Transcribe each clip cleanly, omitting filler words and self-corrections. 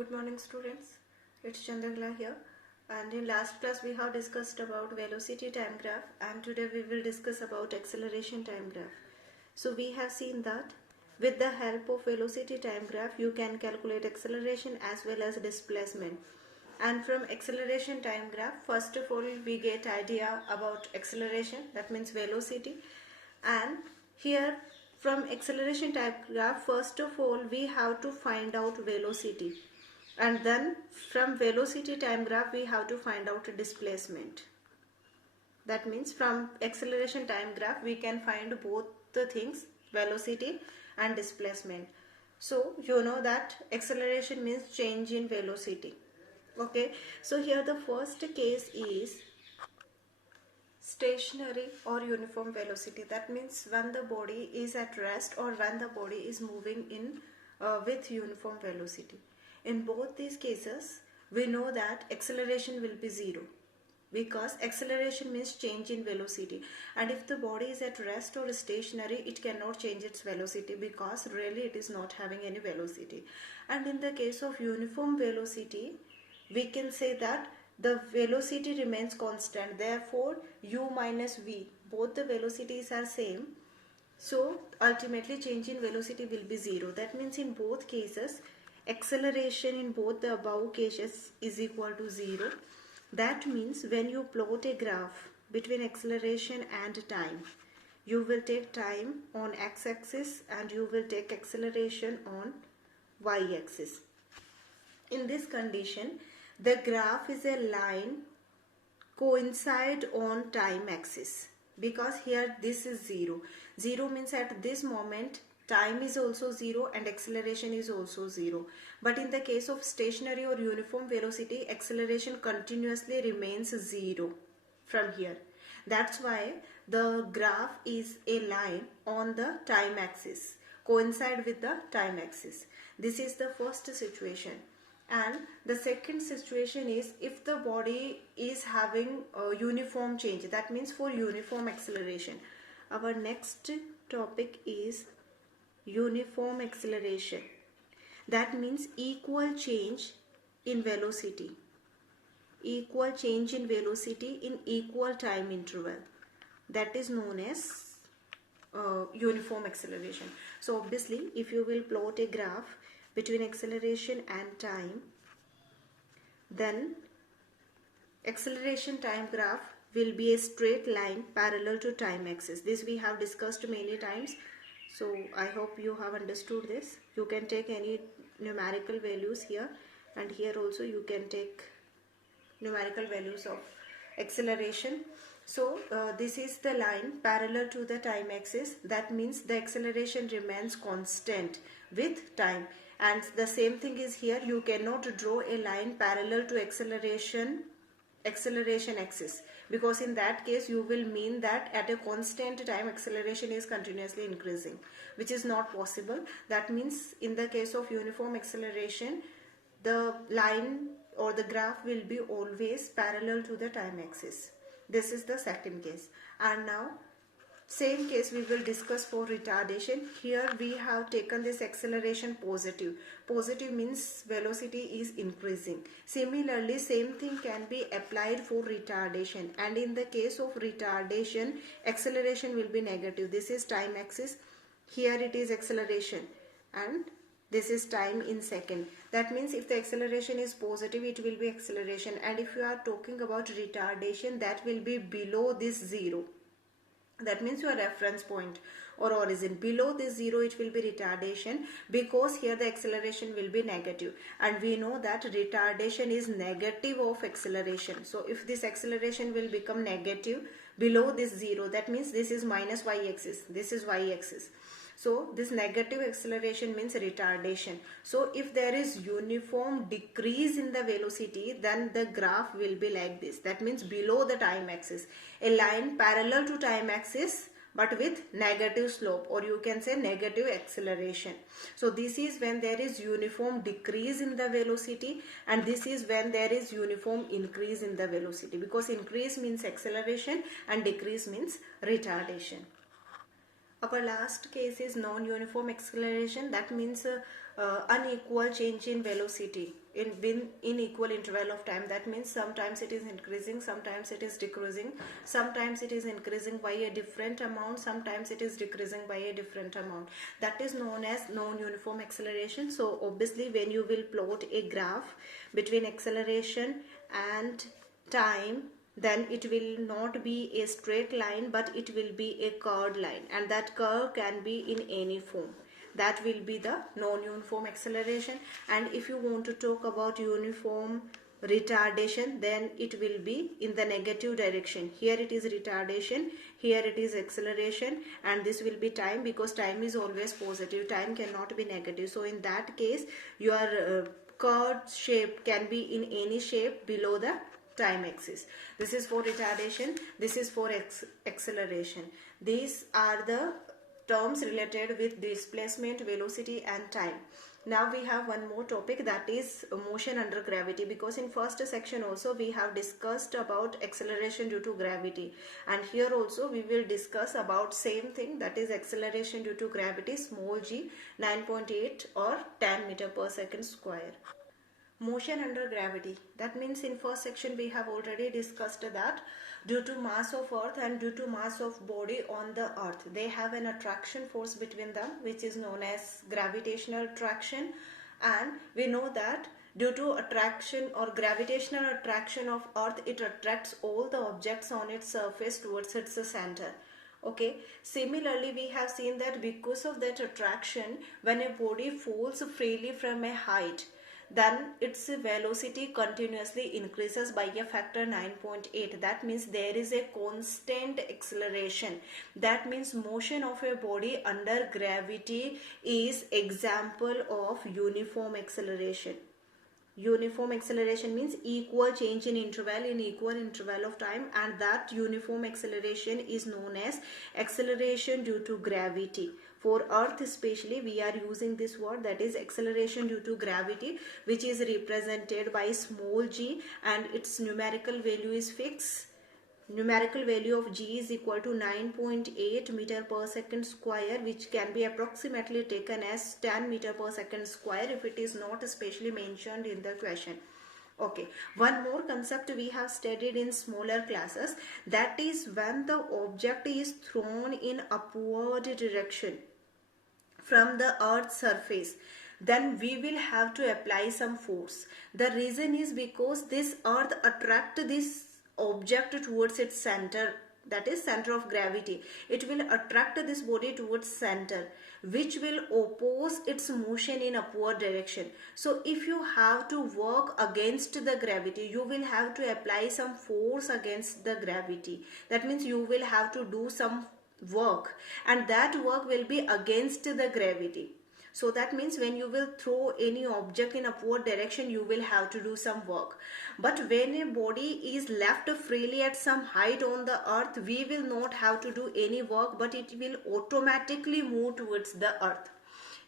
Good morning students, it's Chandrakala here, and in last class we have discussed about velocity time graph, and today we will discuss about acceleration time graph. So we have seen that with the help of velocity time graph you can calculate acceleration as well as displacement. And from acceleration time graph, first of all we get idea about acceleration, that means velocity. And here from acceleration time graph, first of all we have to find out velocity, and then from velocity time graph we have to find out displacement. That means from acceleration time graph we can find both the things, velocity and displacement. So you know that acceleration means change in velocity. Okay, so here the first case is stationary or uniform velocity. That means when the body is at rest or when the body is moving in with uniform velocity. In both these cases we know that acceleration will be zero, because acceleration means change in velocity, and if the body is at rest or stationary it cannot change its velocity because really it is not having any velocity. And in the case of uniform velocity we can say that the velocity remains constant, therefore u minus v, both the velocities are same, so ultimately change in velocity will be zero. That means in both cases acceleration in both the above cases is equal to zero. That means when you plot a graph between acceleration and time, you will take time on x-axis and you will take acceleration on y-axis. In this condition the graph is a line coincide on time axis, because here this is 0. 0 means at this moment time is also 0 and acceleration is also 0. But in the case of stationary or uniform velocity, acceleration continuously remains 0 from here. That's why the graph is a line on the time axis, coincide with the time axis. This is the first situation. And the second situation is if the body is having a uniform change, that means for uniform acceleration. Our next topic is uniform acceleration. That means equal change in velocity. Equal change in velocity in equal time interval. That is known as uniform acceleration. So obviously if you will plot a graph between acceleration and time, then acceleration time graph will be a straight line parallel to time axis. This we have discussed many times, so I hope you have understood this. You can take any numerical values here, and here also you can take numerical values of acceleration. So this is the line parallel to the time axis. That means the acceleration remains constant with time. And the same thing is here, you cannot draw a line parallel to acceleration axis, because in that case you will mean that at a constant time acceleration is continuously increasing, which is not possible. That means in the case of uniform acceleration the line or the graph will be always parallel to the time axis. This is the second case. And now same case we will discuss for retardation. Here we have taken this acceleration positive. Positive means velocity is increasing. Similarly, same thing can be applied for retardation. And in the case of retardation, acceleration will be negative. This is time axis. Here it is acceleration. And this is time in second. That means if the acceleration is positive, it will be acceleration. And if you are talking about retardation, that will be below this 0. That means your reference point or origin. Below this 0 it will be retardation, because here the acceleration will be negative, and we know that retardation is negative of acceleration. So if this acceleration will become negative below this 0, that means this is minus y-axis, this is y-axis. So this negative acceleration means retardation. So if there is uniform decrease in the velocity, then the graph will be like this. That means below the time axis, a line parallel to time axis but with negative slope, or you can say negative acceleration. So this is when there is uniform decrease in the velocity, and this is when there is uniform increase in the velocity, because increase means acceleration and decrease means retardation. Our last case is non-uniform acceleration. That means unequal change in velocity in equal interval of time. That means sometimes it is increasing, sometimes it is decreasing, sometimes it is increasing by a different amount, sometimes it is decreasing by a different amount. That is known as non-uniform acceleration. So obviously when you will plot a graph between acceleration and time, then it will not be a straight line, but it will be a curved line, and that curve can be in any form. That will be the non-uniform acceleration. And if you want to talk about uniform retardation, then it will be in the negative direction. Here it is retardation, here it is acceleration, and this will be time, because time is always positive, time cannot be negative. So in that case your curved shape can be in any shape below the time axis. This is for retardation, this is for acceleration. These are the terms related with displacement, velocity and time. Now we have one more topic, that is motion under gravity, because in first section also we have discussed about acceleration due to gravity, and here also we will discuss about same thing, that is acceleration due to gravity, small g, 9.8 or 10 meter per second square. Motion under gravity, that means in first section we have already discussed that due to mass of earth and due to mass of body on the earth, they have an attraction force between them, which is known as gravitational attraction. And we know that due to attraction or gravitational attraction of earth, it attracts all the objects on its surface towards its center. Okay, similarly we have seen that because of that attraction, when a body falls freely from a height, then its velocity continuously increases by a factor 9.8. That means there is a constant acceleration. That means motion of a body under gravity is example of uniform acceleration. Uniform acceleration means equal change in equal interval of time, and that uniform acceleration is known as acceleration due to gravity. For earth especially we are using this word, that is acceleration due to gravity, which is represented by small g, and its numerical value is fixed. Numerical value of g is equal to 9.8 meter per second square, which can be approximately taken as 10 meter per second square if it is not specially mentioned in the question. Okay, one more concept we have studied in smaller classes, that is when the object is thrown in upward direction from the earth's surface, then we will have to apply some force. The reason is because this earth attracts this object towards its center, that is center of gravity. It will attract this body towards center, which will oppose its motion in upward direction. So if you have to work against the gravity, you will have to apply some force against the gravity. That means you will have to do some work, and that work will be against the gravity. So that means when you will throw any object in upward direction, you will have to do some work. But when a body is left freely at some height on the earth, we will not have to do any work, but it will automatically move towards the earth.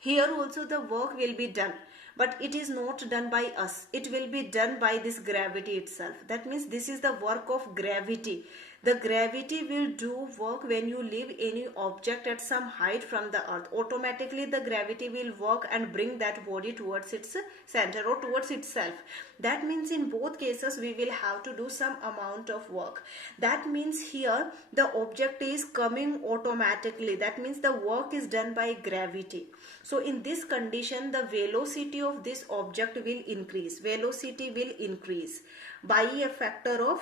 Here also the work will be done, but it is not done by us. It will be done by this gravity itself. That means this is the work of gravity. The gravity will do work when you leave any object at some height from the earth. Automatically the gravity will work and bring that body towards its center or towards itself. That means in both cases we will have to do some amount of work. That means here the object is coming automatically. That means the work is done by gravity. So in this condition, the velocity of this object will increase. Velocity will increase by a factor of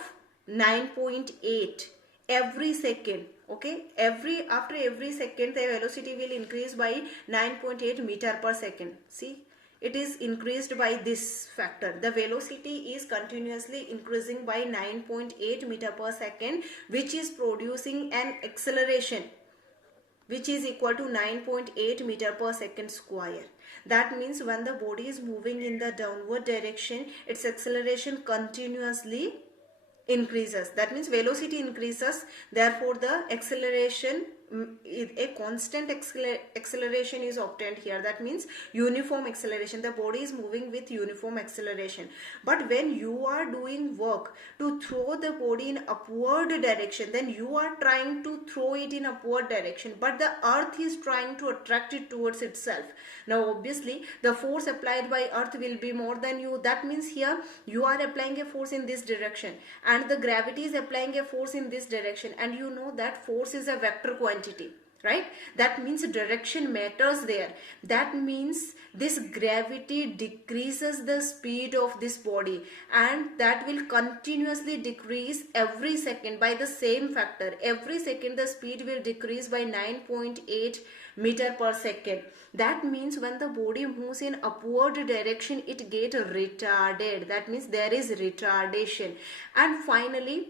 9.8 every second. Okay, after every second the velocity will increase by 9.8 meter per second. See, it is increased by this factor. The velocity is continuously increasing by 9.8 meter per second, which is producing an acceleration which is equal to 9.8 meter per second square. That means when the body is moving in the downward direction, its acceleration continuously increases. That means velocity increases, therefore the acceleration a constant acceleration is obtained here. That means uniform acceleration. The body is moving with uniform acceleration. But when you are doing work to throw the body in upward direction, then you are trying to throw it in upward direction, but the earth is trying to attract it towards itself. Now obviously the force applied by earth will be more than you. That means here you are applying a force in this direction and the gravity is applying a force in this direction, and you know that force is a vector quantity, right? That means direction matters there. That means this gravity decreases the speed of this body, and that will continuously decrease every second by the same factor. Every second the speed will decrease by 9.8 meter per second. That means when the body moves in upward direction, it gets retarded. That means there is retardation. And finally,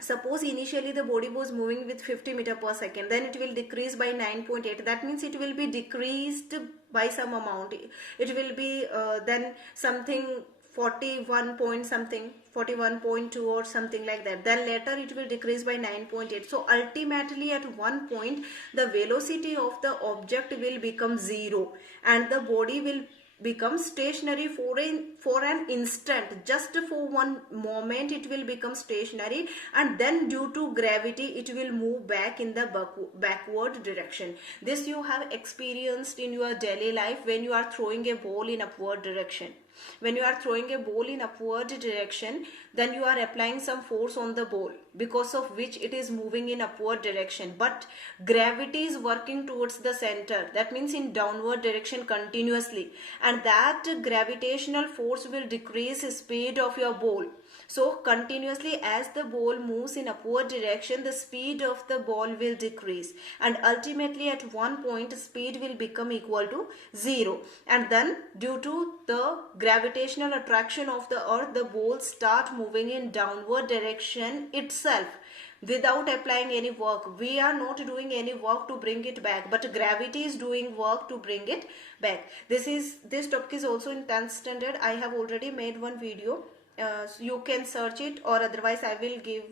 suppose initially the body was moving with 50 meter per second, then it will decrease by 9.8. That means it will be decreased by some amount. It will be then something 41 point something, 41.2 or something like that. Then later it will decrease by 9.8. So ultimately at one point the velocity of the object will become 0 and the body will become stationary for an instant. Just for one moment it will become stationary, and then due to gravity it will move back in the backward direction. This you have experienced in your daily life when you are throwing a ball in upward direction. When you are throwing a ball in upward direction, then you are applying some force on the ball, because of which it is moving in upward direction, but gravity is working towards the center. That means in downward direction continuously, and that gravitational force will decrease the speed of your ball. So continuously as the ball moves in upward direction, the speed of the ball will decrease, and ultimately at one point speed will become equal to 0, and then due to the gravitational attraction of the earth, the ball start moving in downward direction itself without applying any work. We are not doing any work to bring it back, but gravity is doing work to bring it back. This topic is also in 10th standard. I have already made one video. You can search it, or otherwise I will give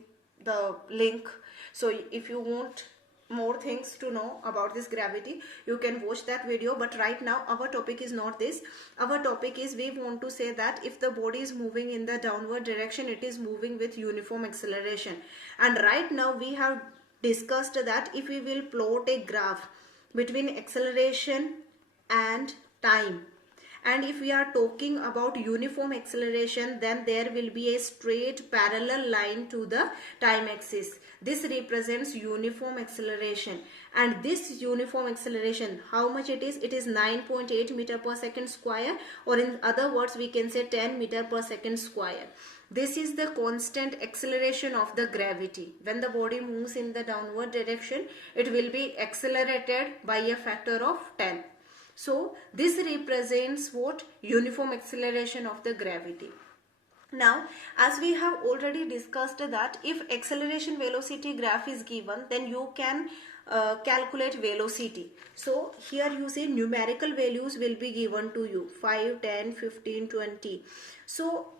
the link. So if you want more things to know about this gravity, you can watch that video. But right now our topic is not this. Our topic is, we want to say that if the body is moving in the downward direction, it is moving with uniform acceleration. And right now we have discussed that if we will plot a graph between acceleration and time, and if we are talking about uniform acceleration, then there will be a straight parallel line to the time axis. This represents uniform acceleration, and this uniform acceleration, how much it is? It is 9.8 meter per second square, or in other words we can say 10 meter per second square. This is the constant acceleration of the gravity. When the body moves in the downward direction, it will be accelerated by a factor of 10. So this represents what? Uniform acceleration of the gravity. Now, as we have already discussed that if acceleration velocity graph is given, then you can calculate velocity. So here you see numerical values will be given to you, 5, 10, 15, 20. So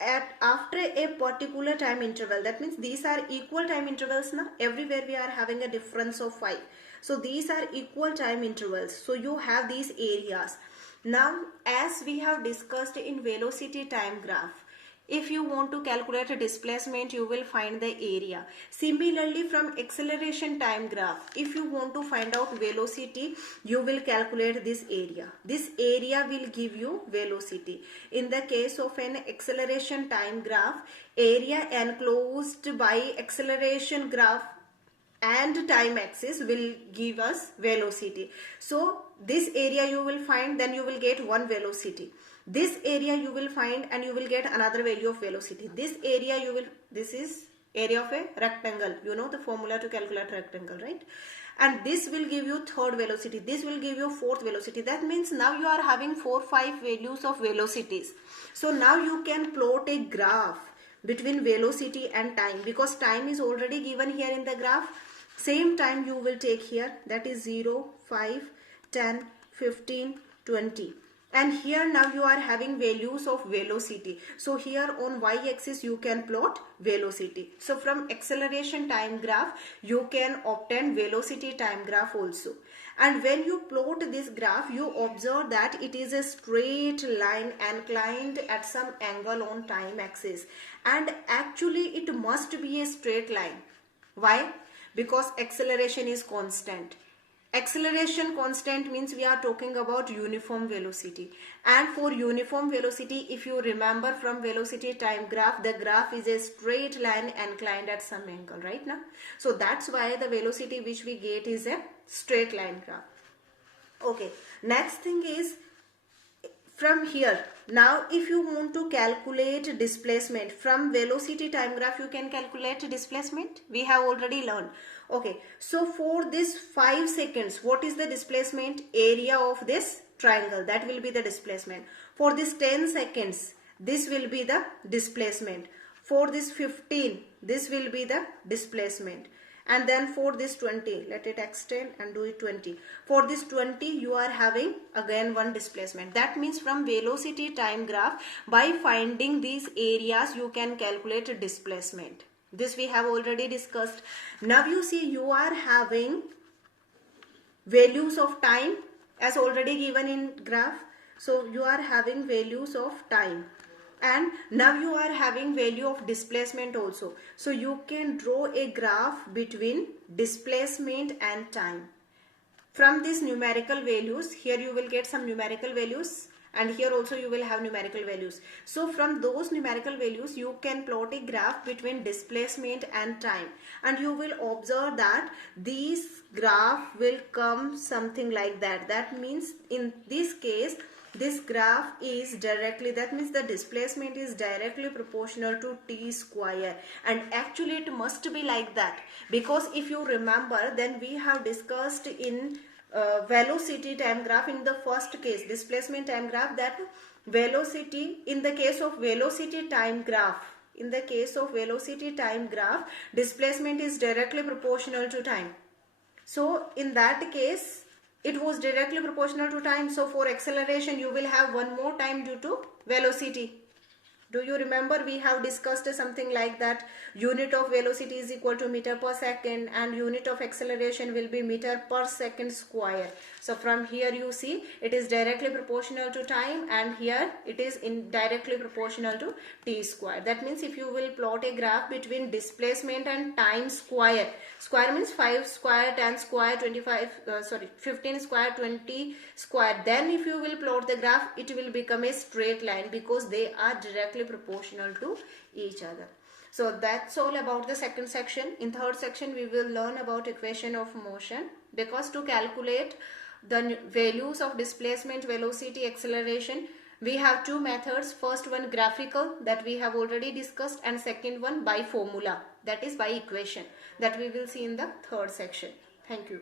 after a particular time interval, that means these are equal time intervals now. Everywhere we are having a difference of 5. So these are equal time intervals. So you have these areas. Now as we have discussed in velocity time graph, if you want to calculate a displacement, you will find the area. Similarly, from acceleration time graph, if you want to find out velocity, you will calculate this area. This area will give you velocity. In the case of an acceleration time graph, area enclosed by acceleration graph and time axis will give us velocity. So this area you will find, then you will get one velocity. This area you will find and you will get another value of velocity. This area you will, this is area of a rectangle. You know the formula to calculate rectangle, right? And this will give you third velocity. This will give you fourth velocity. That means now you are having 4, 5 values of velocities. So now you can plot a graph between velocity and time, because time is already given here in the graph. Same time you will take here, that is 0, 5, 10, 15, 20. and here now you are having values of velocity. So here on y-axis you can plot velocity. So from acceleration time graph you can obtain velocity time graph also. And when you plot this graph, you observe that it is a straight line inclined at some angle on time axis, and actually it must be a straight line. Why? Because acceleration is constant. Acceleration constant means we are talking about uniform velocity, and for uniform velocity, if you remember from velocity time graph, the graph is a straight line inclined at some angle, right now. So that's why the velocity which we get is a straight line graph. Okay, next thing is from here. Now if you want to calculate displacement from velocity time graph, you can calculate displacement. We have already learned. Okay, so for this 5 seconds, what is the displacement? Area of this triangle, that will be the displacement. For this 10 seconds, this will be the displacement. For this 15, this will be the displacement. And then for this 20, let it extend and do it 20. For this 20, you are having again one displacement. That means from velocity time graph, by finding these areas, you can calculate a displacement. This we have already discussed. Now you see you are having values of time as already given in graph. So you are having values of time. And now you are having value of displacement also. So you can draw a graph between displacement and time. From these numerical values, here you will get some numerical values, and here also you will have numerical values. So from those numerical values, you can plot a graph between displacement and time. And you will observe that this graph will come something like that. That means in this case, this graph is directly, that means the displacement is directly proportional to t square, and actually it must be like that, because if you remember, then we have discussed in velocity time graph in the first case, displacement time graph, that velocity, in the case of velocity time graph, displacement is directly proportional to time. So in that case, it was directly proportional to time. So for acceleration, you will have one more time due to velocity. Do you remember we have discussed something like that? Unit of velocity is equal to meter per second, and unit of acceleration will be meter per second square. So from here you see it is directly proportional to time, and here it is indirectly proportional to t square. That means if you will plot a graph between displacement and time square, square means 5 square, 10 square, 15 square, 20 square, then if you will plot the graph, it will become a straight line because they are directly proportional to each other. So that's all about the second section. In third section, we will learn about equation of motion, because to calculate the values of displacement, velocity, acceleration, we have two methods. First one graphical, that we have already discussed, and second one by formula, that is by equation, that we will see in the third section. Thank you.